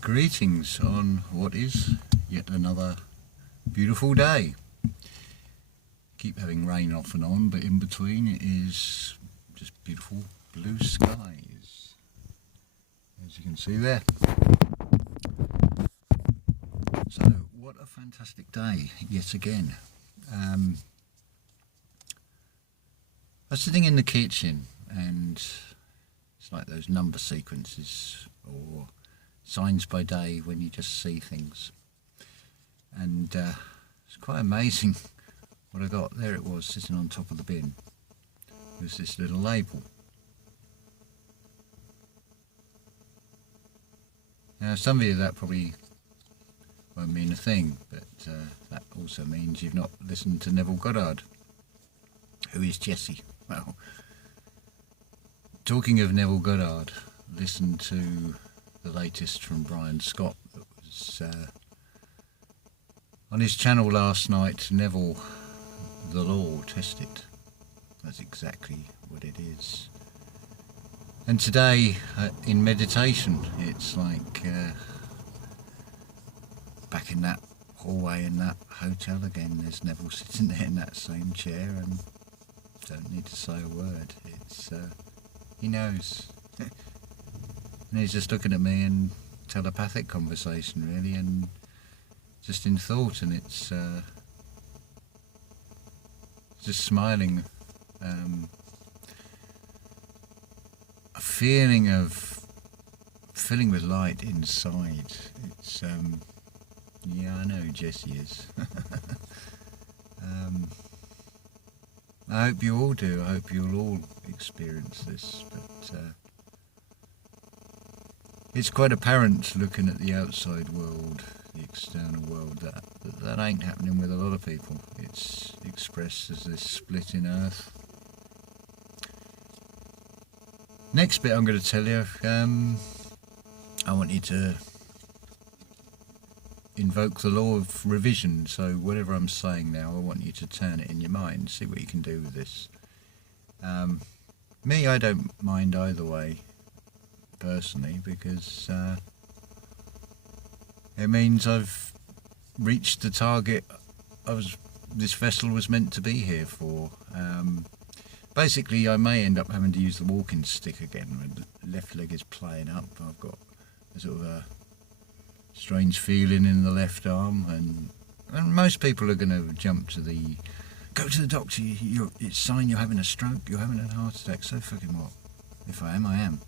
Greetings on what is yet another beautiful day. Keep having rain off and on, but in between it is just beautiful blue skies, as you can see there. So what a fantastic day yet again. I was sitting in the kitchen and it's like those number sequences or signs by day when you just see things, and it's quite amazing what I got. There it was, sitting on top of the bin, was this little label. Now some of you that probably won't mean a thing, but that also means you've not listened to Neville Goddard. Who is Jessie? Well, talking of Neville Goddard, listen to the latest from Brian Scott that was on his channel last night. Neville, the law tested. That's exactly what it is. And today in meditation, it's like back in that hallway in that hotel again. There's Neville sitting there in that same chair and don't need to say a word. It's he knows. And he's just looking at me in telepathic conversation, really, and just in thought, and it's just smiling. A feeling of filling with light inside. It's yeah, I know who Jessie is. I hope you all do. I hope you'll all experience this, but it's quite apparent looking at the outside world, the external world, that ain't happening with a lot of people. It's expressed as this split in earth. Next bit I'm going to tell you, I want you to invoke the law of revision. So whatever I'm saying now, I want you to turn it in your mind, see what you can do with this. Me, I don't mind either way, personally, because it means I've reached the target this vessel was meant to be here for. Basically, I may end up having to use the walking stick again when the left leg is playing up. I've got a sort of a strange feeling in the left arm, and most people are going to jump to the go to the doctor, it's a sign you're having a stroke, you're having a heart attack. So fucking what? If I am, I am.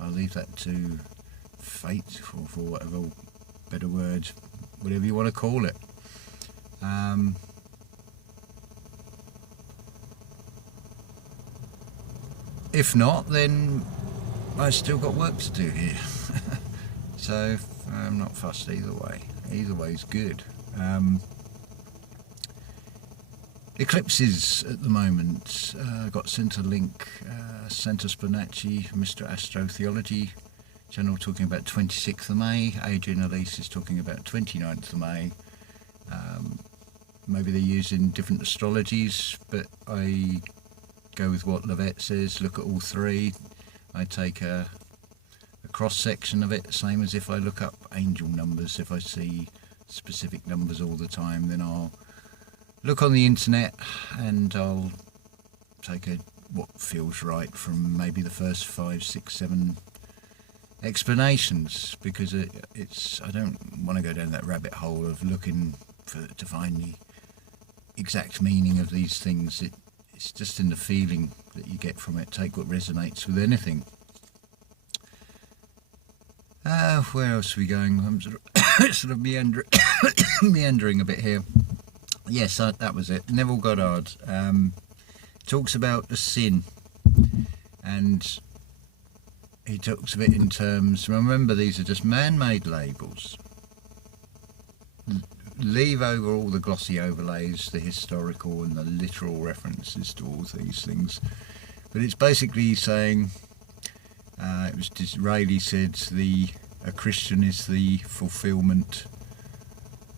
I'll leave that to fate, for whatever better word, whatever you want to call it. If not, then I still got work to do here. So I'm not fussed either way. Either way's good. Eclipses at the moment. Got sent a link. Santa Spinacci, Mr. Astrotheology channel, talking about 26th of May. Adrian Elise is talking about 29th of May. Maybe they're using different astrologies, but I go with what Levette says. Look at all three. I take a cross section of it, same as if I look up angel numbers. If I see specific numbers all the time, then I'll look on the internet and I'll take what feels right from maybe the first 5, 6, 7 explanations, because I don't want to go down that rabbit hole of looking to find the exact meaning of these things. It's just in the feeling that you get from it. Take what resonates with anything. Where else are we going? I'm sort of meandering a bit here. Yes, that was it. Neville Goddard talks about a sin, and he talks of it in terms, remember, these are just man-made labels. Leave over all the glossy overlays, the historical and the literal references to all these things. But it's basically saying, it was Disraeli said, a Christian is the fulfillment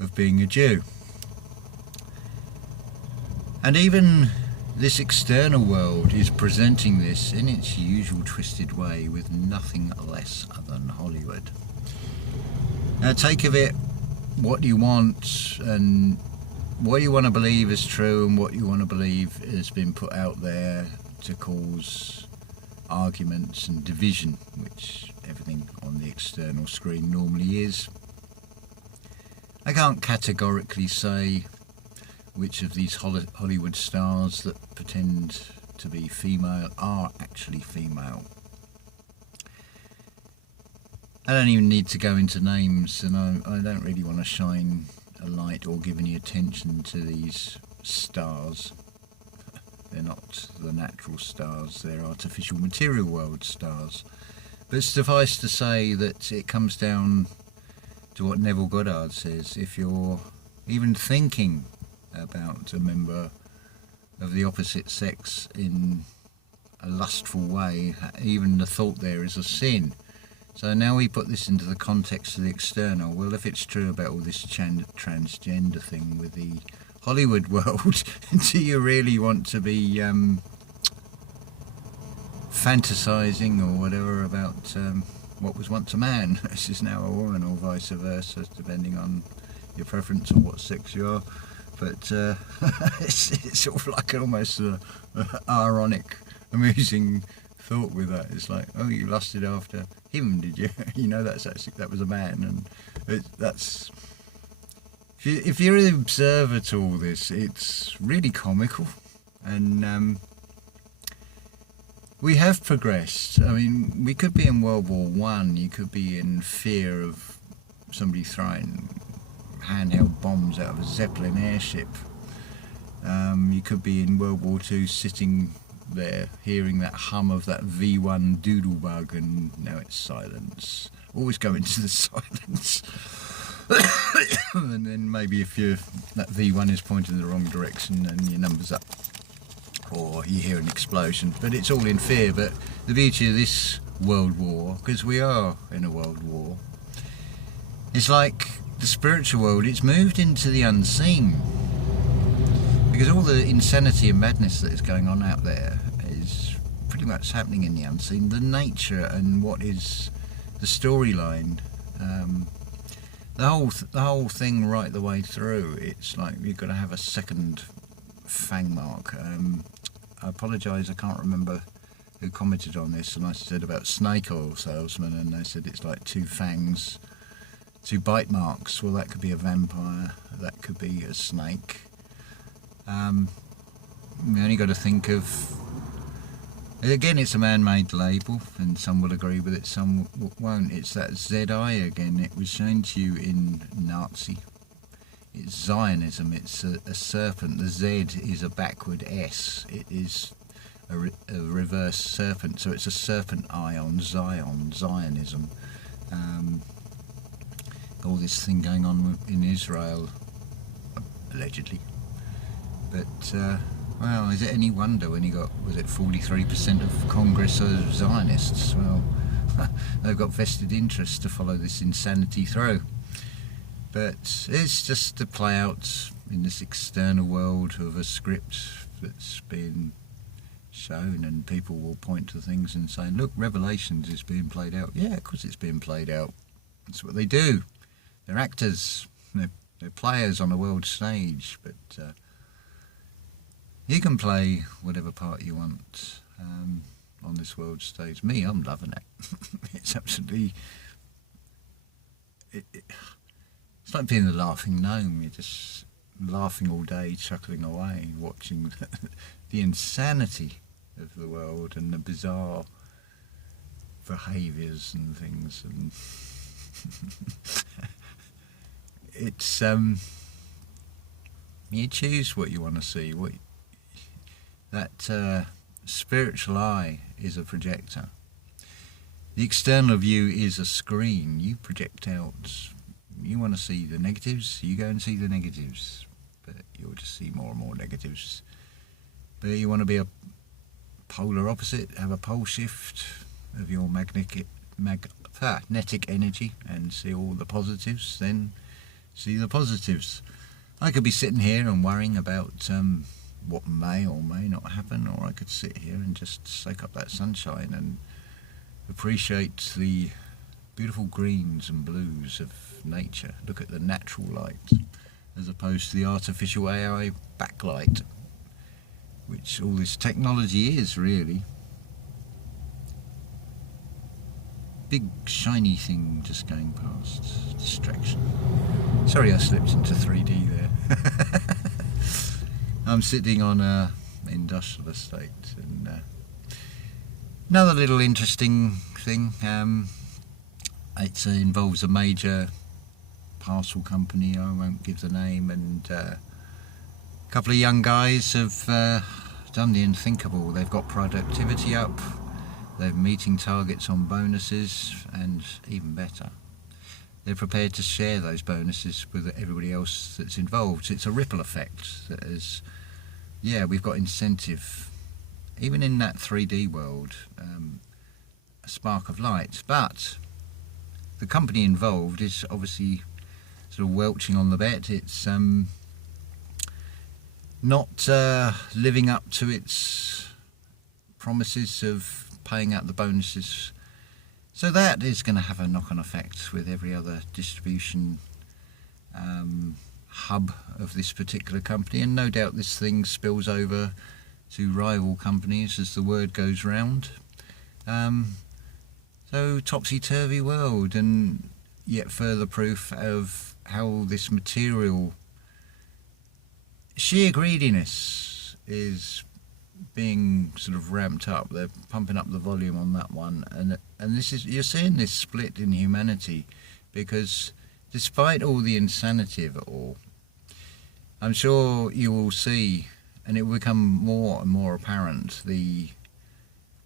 of being a Jew. And even this external world is presenting this in its usual twisted way with nothing less than Hollywood. Now take of it what you want, and what you want to believe is true, and what you want to believe has been put out there to cause arguments and division, which everything on the external screen normally is. I can't categorically say which of these Hollywood stars that pretend to be female are actually female. I don't even need to go into names, and I don't really want to shine a light or give any attention to these stars. They're not the natural stars, they're artificial material world stars. But suffice to say that it comes down to what Neville Goddard says. If you're even thinking about a member of the opposite sex in a lustful way, even the thought there is a sin. So now we put this into the context of the external. Well, if it's true about all this transgender thing with the Hollywood world, do you really want to be fantasizing or whatever about what was once a man, this is now a woman, or vice versa, depending on your preference or what sex you are? But it's sort of like almost a ironic, amusing thought with that. It's like, oh, you lusted after him, did you? You know, that was a man, and that's. If you're an observer to all this, it's really comical, and we have progressed. I mean, we could be in World War One. You could be in fear of somebody throwing handheld bombs out of a Zeppelin airship. You could be in World War Two, sitting there hearing that hum of that V1 doodlebug, and now it's silence. Always go into the silence. And then maybe if that V1 is pointing in the wrong direction, and your number's up, or you hear an explosion. But it's all in fear. But the beauty of this world war, because we are in a world war, it's like the spiritual world. It's moved into the unseen. Because all the insanity and madness that is going on out there is pretty much happening in the unseen. The nature and what is the storyline, the whole thing right the way through. It's like you've got to have a second fang mark. I apologise, I can't remember who commented on this, and I said about snake oil salesman, and they said it's like two fangs, two bite marks. Well, that could be a vampire, that could be a snake. We only got to think of, again, it's a man-made label, and some will agree with it, some won't. It's that ZI again. It was shown to you in Nazi. It's Zionism. It's a serpent. The Z is a backward S. It is a reverse serpent, so it's a serpent eye on Zion, Zionism. All this thing going on in Israel, allegedly. But, well, is it any wonder when you got, was it 43% of Congress are Zionists? Well, they've got vested interest to follow this insanity through. But it's just to play out in this external world of a script that's been shown, and people will point to things and say, look, Revelations is being played out. Yeah, of course it's being played out. That's what they do. They're actors. They're players on a world stage, but you can play whatever part you want on this world stage. Me, I'm loving it. It's absolutely... It's like being the laughing gnome. You're just laughing all day, chuckling away, watching the insanity of the world and the bizarre behaviours and things. And it's you choose what you want to see. That spiritual eye is a projector. The external view is a screen. You project out. You want to see the negatives, you go and see the negatives, but you'll just see more and more negatives. But you want to be a polar opposite, have a pole shift of your magnetic energy and see all the positives, then see the positives. I could be sitting here and worrying about what may or may not happen, or I could sit here and just soak up that sunshine and appreciate the beautiful greens and blues of nature. Look at the natural light as opposed to the artificial AI backlight, which all this technology is really. Big shiny thing just going past. Distraction. Sorry I slipped into 3D there. I'm sitting on a industrial estate, and another little interesting thing. It involves a major parcel company. I won't give the name, and a couple of young guys have done the unthinkable. They've got productivity up. They're meeting targets on bonuses, and even better, they're prepared to share those bonuses with everybody else that's involved. It's a ripple effect that is, yeah, we've got incentive, even in that 3D world, a spark of light. But the company involved is obviously sort of welching on the bet. It's not living up to its promises of paying out the bonuses, so that is going to have a knock-on effect with every other distribution hub of this particular company, and no doubt this thing spills over to rival companies as the word goes round. So topsy-turvy world, and yet further proof of how this material sheer greediness is being sort of ramped up. They're pumping up the volume on that one, and this is, you're seeing this split in humanity, because despite all the insanity of it all, I'm sure you will see, and it will become more and more apparent, the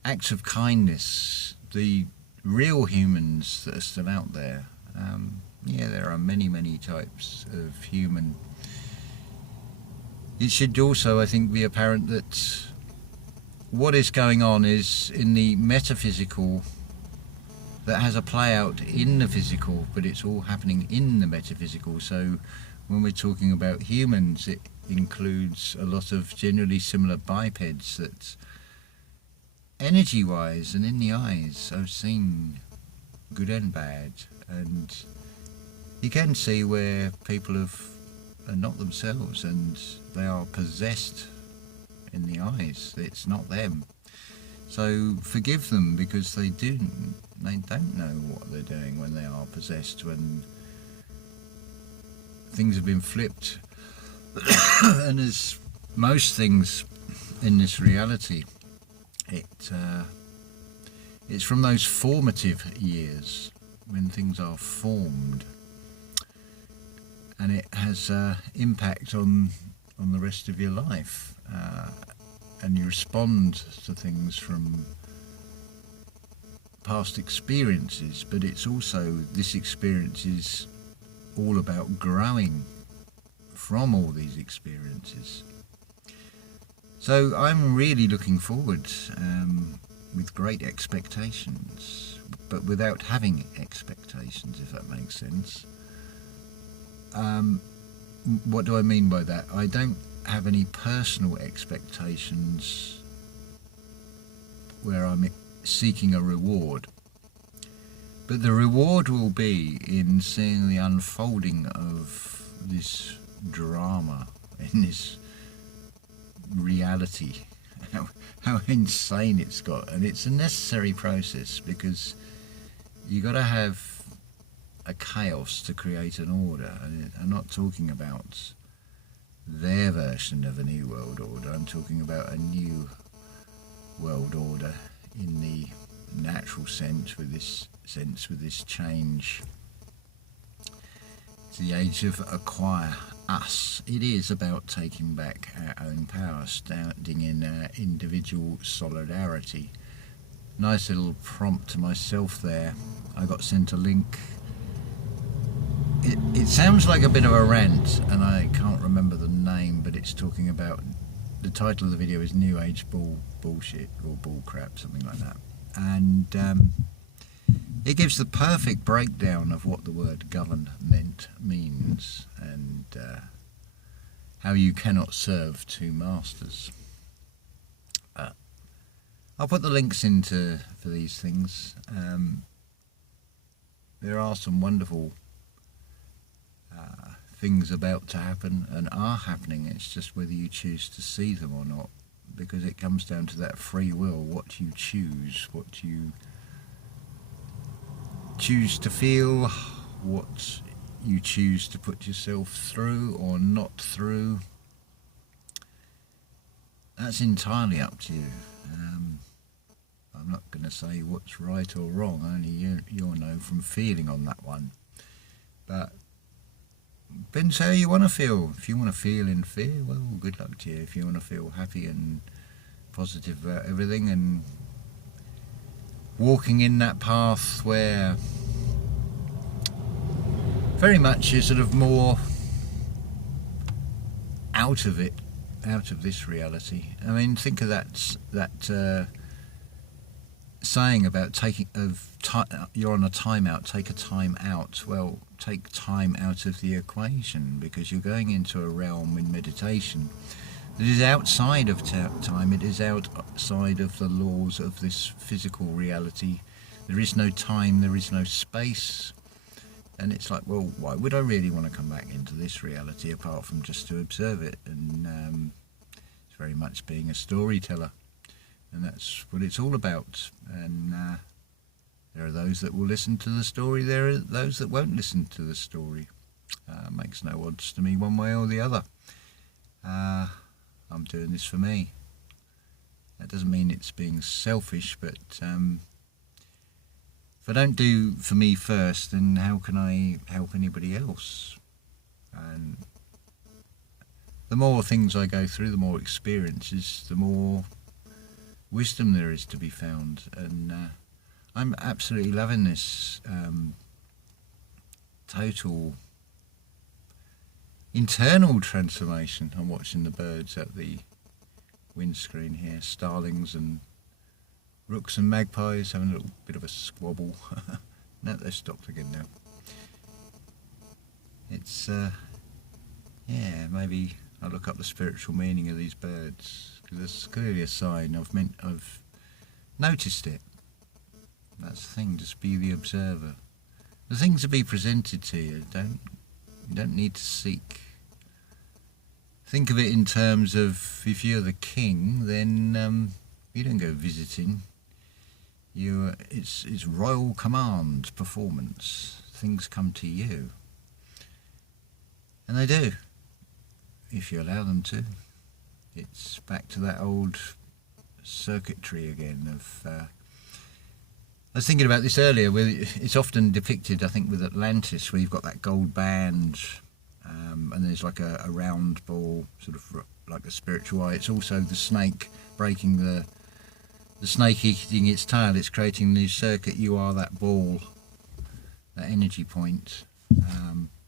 acts of kindness, the real humans that are still out there. Yeah, there are many types of human. It should also, I think, be apparent that what is going on is in the metaphysical that has a play out in the physical, but it's all happening in the metaphysical. So when we're talking about humans, it includes a lot of generally similar bipeds that energy-wise and in the eyes I've seen good and bad, and you can see where people are not themselves and they are possessed in the eyes. It's not them. So forgive them, because they don't know what they're doing when they are possessed, when things have been flipped. And as most things in this reality, it's from those formative years when things are formed, and it has impact on the rest of your life, and you respond to things from past experiences. But it's also, this experience is all about growing from all these experiences. So I'm really looking forward with great expectations, but without having expectations, if that makes sense. What do I mean by that? I don't have any personal expectations where I'm seeking a reward, but the reward will be in seeing the unfolding of this drama, in this reality, how insane it's got. And it's a necessary process, because you got to have a chaos to create an order. And I'm not talking about their version of a new world order. I'm talking about a new world order in the natural sense, with this change. It's the age of acquire us. It is about taking back our own power, standing in individual solidarity. Nice little prompt to myself there. I got sent a link. It sounds like a bit of a rant, and I can't remember the name, but it's talking about, the title of the video is New Age Bullshit or Bullcrap, something like that. And it gives the perfect breakdown of what the word government means, and how you cannot serve two masters. I'll put the links for these things. there are some wonderful things about to happen and are happening. It's just whether you choose to see them or not, because it comes down to that free will, what you choose, what you choose to feel, what you choose to put yourself through or not through. That's entirely up to you. I'm not going to say what's right or wrong, only you'll know from feeling on that one. But depends how you want to feel. If you want to feel in fear, well, good luck to you. If you want to feel happy and positive about everything and walking in that path where very much you're sort of more out of it, out of this reality. I mean, think of that saying about you're on a timeout, take a time out. Well, take time out of the equation, because you're going into a realm in meditation that is outside of time. It is outside of the laws of this physical reality. There is no time, there is no space. And it's like, well, why would I really want to come back into this reality apart from just to observe it? And it's very much being a storyteller. And that's what it's all about. And there are those that will listen to the story. There are those that won't listen to the story. Makes no odds to me one way or the other. I'm doing this for me. That doesn't mean it's being selfish, but if I don't do for me first, then how can I help anybody else? And the more things I go through, the more experiences, the more wisdom there is to be found. And I'm absolutely loving this total internal transformation. I'm watching the birds at the windscreen here, starlings and rooks and magpies having a little bit of a squabble. No, they've stopped again now. It's yeah, maybe I'll look up the spiritual meaning of these birds, because it's clearly a sign. I've noticed it. That's the thing, just be the observer. The things will be presented to you. You don't need to seek. Think of it in terms of, if you're the king, then you don't go visiting. It's royal command performance. Things come to you, and they do, if you allow them to. It's back to that old circuitry again of. I was thinking about this earlier. Where it's often depicted, I think, with Atlantis, where you've got that gold band, and there's like a round ball, sort of like a spiritual eye. It's also the snake breaking the snake eating its tail. It's creating a new circuit. You are that ball, that energy point,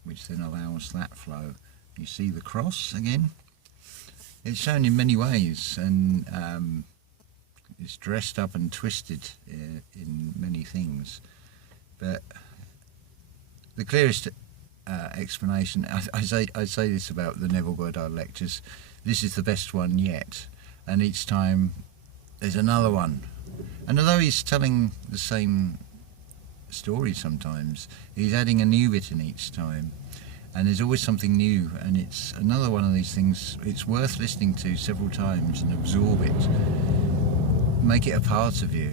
which then allows that flow. You see the cross again? It's shown in many ways, and it's dressed up and twisted in many things. But the clearest explanation, I say this about the Neville Goddard lectures, this is the best one yet, and each time there's another one. And although he's telling the same story sometimes, he's adding a new bit in each time. And there's always something new, and it's another one of these things it's worth listening to several times and absorb it. Make it a part of you.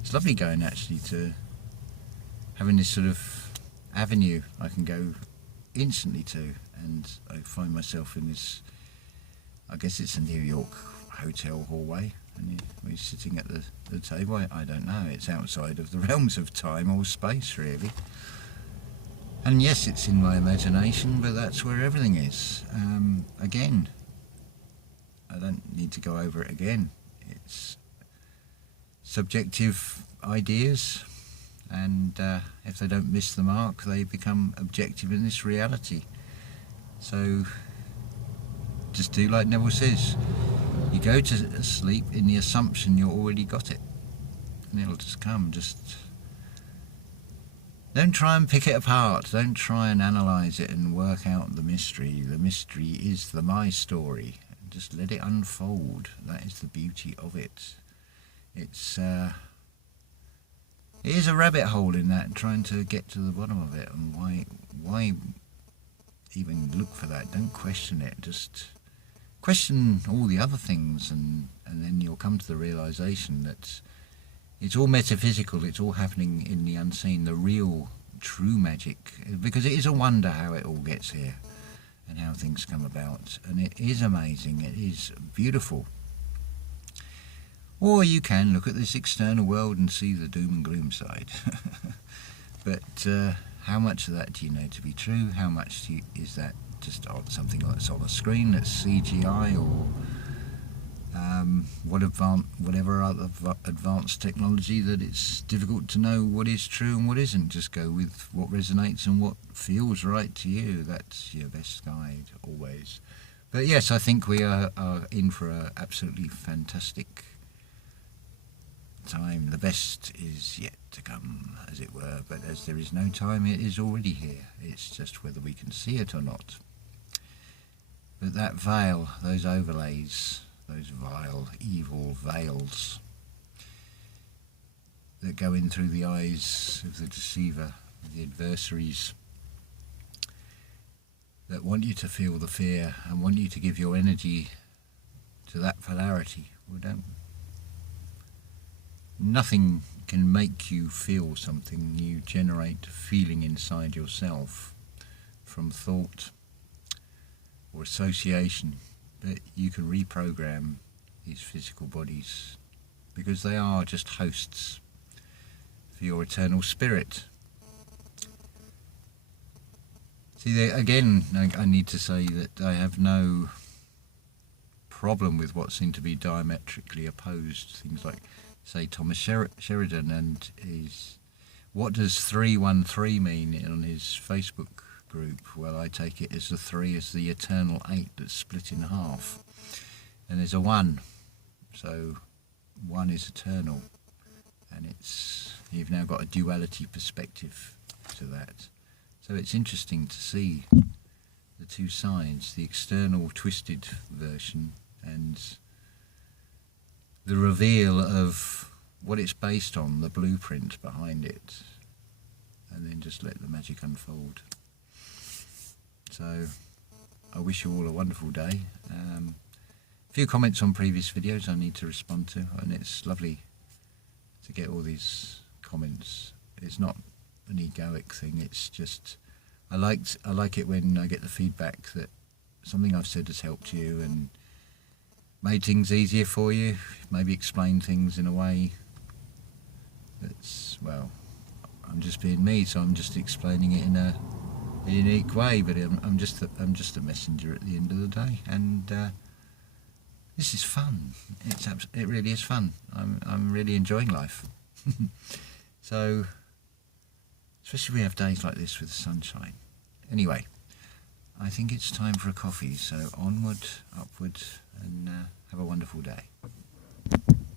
It's lovely going actually to having this sort of avenue I can go instantly to, and I find myself in this, I guess it's a New York hotel hallway, and we're sitting at the table. I don't know, it's outside of the realms of time or space really. And yes, it's in my imagination, but that's where everything is. Again, I don't need to go over it again. It's subjective ideas, and if they don't miss the mark, they become objective in this reality. So just do like Neville says. You go to sleep in the assumption you already got it, and it'll just come. Just don't try and pick it apart. Don't try and analyse it and work out the mystery. The mystery is the my story. Just let it unfold. That is the beauty of it. It's it is a rabbit hole in that, trying to get to the bottom of it, and why even look for that? Don't question it, just question all the other things, and then you'll come to the realization that it's all metaphysical, it's all happening in the unseen, the real, true magic, because it is a wonder how it all gets here and how things come about, and it is amazing, it is beautiful. Or you can look at this external world and see the doom and gloom side. But how much of that do you know to be true? How much is that just something that's on the screen that's CGI, or whatever other advanced technology that it's difficult to know what is true and what isn't? Just go with what resonates and what feels right to you. That's your best guide always. But yes, I think we are in for an absolutely fantastic time. The best is yet to come, as it were, but as there is no time, it is already here. It's just whether we can see it or not. But that veil, those overlays, those vile, evil veils that go in through the eyes of the deceiver, the adversaries, that want you to feel the fear and want you to give your energy to that polarity. Nothing can make you feel something. You generate feeling inside yourself from thought or association, but you can reprogram these physical bodies because they are just hosts for your eternal spirit. See, again, I need to say that I have no problem with what seem to be diametrically opposed things like, say, Thomas Sheridan and his, what does 313 mean on his Facebook group? Well, I take it as the 3 is the eternal 8 that's split in half, and there's a 1, so 1 is eternal, and you've now got a duality perspective to that. So it's interesting to see the two sides, the external twisted version and the reveal of what it's based on, the blueprint behind it, and then just let the magic unfold. So I wish you all a wonderful day. A few comments on previous videos I need to respond to, and it's lovely to get all these comments. It's not an egoic thing, it's just I like it when I get the feedback that something I've said has helped you and made things easier for you, maybe explained things in a way that's, well, I'm just being me, so I'm just explaining it in a unique way, but I'm just a messenger at the end of the day, and this is fun. It really is fun. I'm really enjoying life. So, especially we have days like this with the sunshine. Anyway, I think it's time for a coffee, so onward, upward, and have a wonderful day.